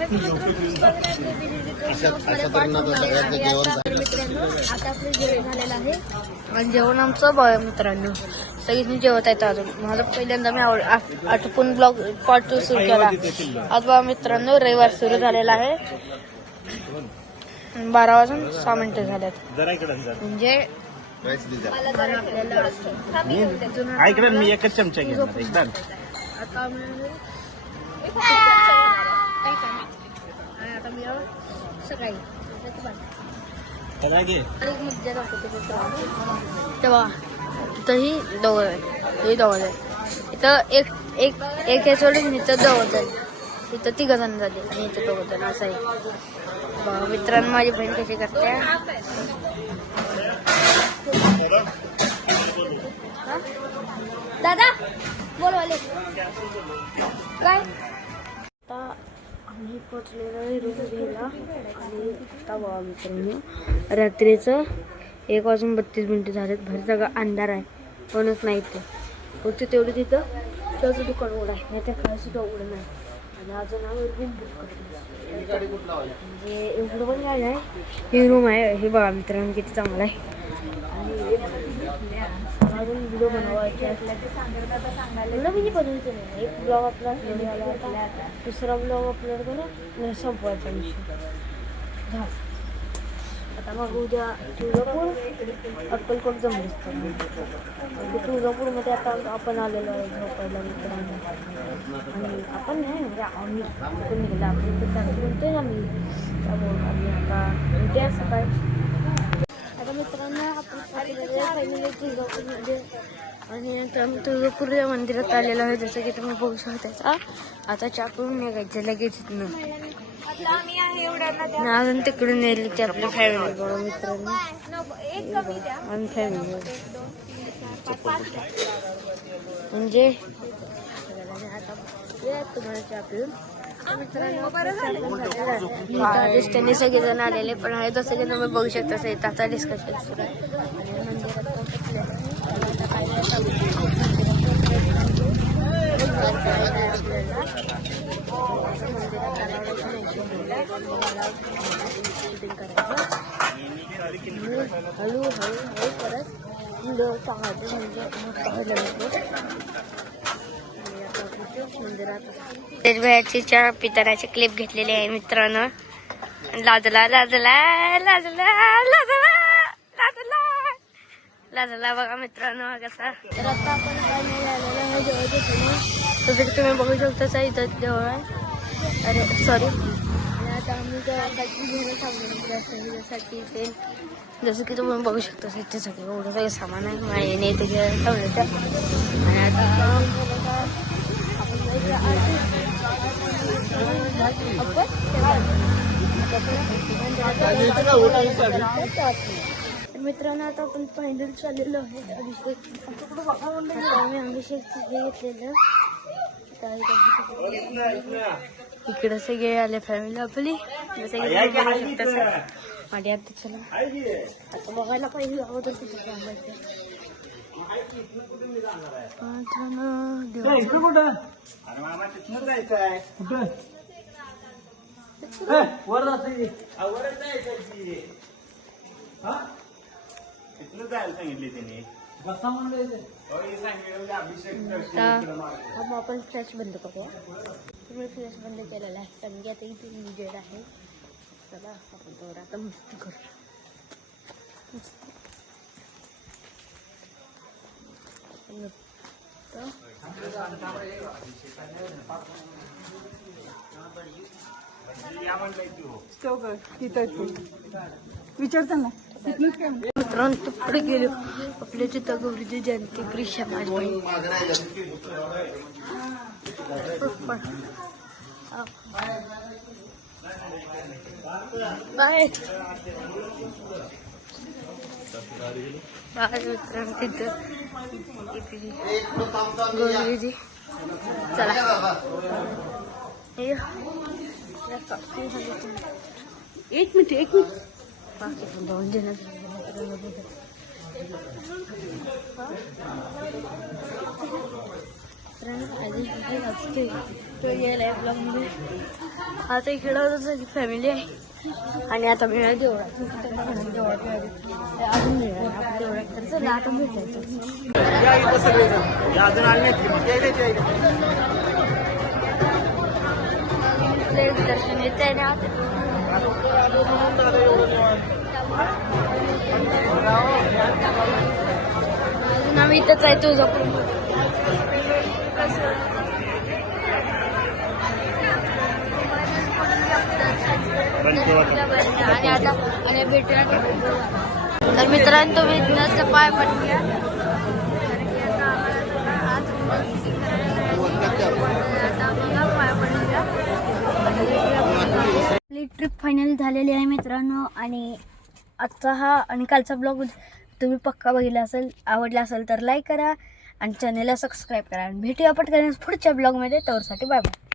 मित्रांनो आता आपलं जेवण झालेलं आहे आणि जेवण आमचं बघा मित्रांनो सगळीजण जेवत आहेत अजून. माझं पहिल्यांदा मी आटपून ब्लॉग पार्ट 2 सुरू केला. आज बघा मित्रांनो रविवार सुरू झालेला आहे. 12:06 झाल्यात म्हणजे मी एकच चमचा घेणार आता मी सकाळी तेव्हा तिथंही दोघं आहे. इथं एक हे सोडून इथं 2 जण, इथं 3 जण झाले आणि इथं 2 जण असं आहे. बघा मित्रांनो माझी बहीण कशी करते. दादा बोलवाले काय. आता आम्ही पोचलेलो आहे रूम घ्यायला आणि आता बघा मित्रांनो रात्रीचं 1:32 झालेत. भर सगळा अंधार आहे, कोणच नाही ते होते तेवढं. तिथं त्याचं दुकान उघड आहे, नाही त्या काय सुद्धा उघडं नाही. आणि अजून आम्ही रूम बुक करतो म्हणजे एवढं पण काय आहे. ही रूम आहे, हे बघा मित्रांनो किती चांगलं आहे. आणि अजून व्हिडिओ बनवायचे एवढं म्हणजे बनवायचं नाही. एक ब्लॉग आपला व्हिडिओ आला होता, दुसरा ब्लॉग अपलोड करून संपवायचा विषय झाला. आता मग उद्या तुळजापूर अक्कलकोट जमलीच तर तुळजापूरमध्ये आता आपण आलेलो आहे झोपायला मित्रांनो. आणि आपण नाही म्हणजे आम्ही कुठून निघालं आपण तर सांगतो म्हणतोय ना मी. त्यामुळे आम्ही आता उद्या सकाळी आता मित्रांनो आपण फायनली तुळजापूरमध्ये आणि नंतर आम्ही तुळजापूर या मंदिरात आलेलो आहे. जसं की तुम्ही बघू शकता. आता चहा करून निघायचं लगेच इथनं. अजून तिकडून नेली की आपल्या फॅमिली बघा मित्रांनो. आम्ही फॅमिली म्हणजे तुम्हाला चहा पिऊन आधीच त्यांनी सगळेजण आलेले पण आहे. जसं की तुम्ही बघू शकता सहित आता डिस्कशन सुरू आहे. आणि मंदिरात हळूहळू परत व्हिडिओ टाकायचे म्हणजे मंदिरात देशभराची चहा पितानाची क्लिप घेतलेली आहे मित्रांनो. लाजला बघा मित्रांनो कसा. तर आता आपण काय नाही आलेलो आहे जेव्हा तसं की तुम्ही बघू शकता इथं जवळ आहे. अरे सॉरी. आणि आता आम्ही काहीतरी घेऊन थांबण्यासाठी ते जसं की तुम्ही बघू शकता इथे सगळं एवढं सगळं सामान आहे मायने त्याच्या ठेवण्याचं. आणि आता मित्रांनो आता आपण फायनल चाललेलो आहे अभिषेक. आम्ही अभिषेकचं हे घेतलेलं इकडं सगळे आले फॅमिली आपली. माझ्या आता चला आता बघायला पाहिजे अगोदर कुठं थांबायचं. आपण फ्लॅश बंद करूया. तुम्ही फ्लॅश बंद केलेला आहे कारण की आता इथे उजेड आहे. चला आपण तर आता मस्ती करूया. विचारताना मित्रांनो तिकडे गेलो आपल्या तिथं गौरीची जयंती प्रिशा माझी बहीण. मित्रांनो तिथं गौरीजी चला एक मिनिट बाकी पण 2 जण तो गेलाय ब्लॉगमध्ये. आता इकडं फॅमिली आहे आणि आता मिळालं देवळात अजून मिळालं आपण देवळात तर चला आता भेटायचं. दर्शन येत आहे ना अजून आम्ही इथंच आहे तुळजापूरमध्ये. आणि आता आणि भेटूया. तर मित्रांनो तुम्ही इथं पाय पडल्या आपली ट्रिप फायनल झालेली आहे मित्रांनो. आणि आजचा हा आणि कालचा ब्लॉग तुम्ही पक्का बघितला असेल, आवडला असेल तर लाईक करा आणि चॅनलला सबस्क्राईब करा. आणि भेटूया पटकन पुढच्या ब्लॉगमध्ये. तोवरसाठी बाय बाय.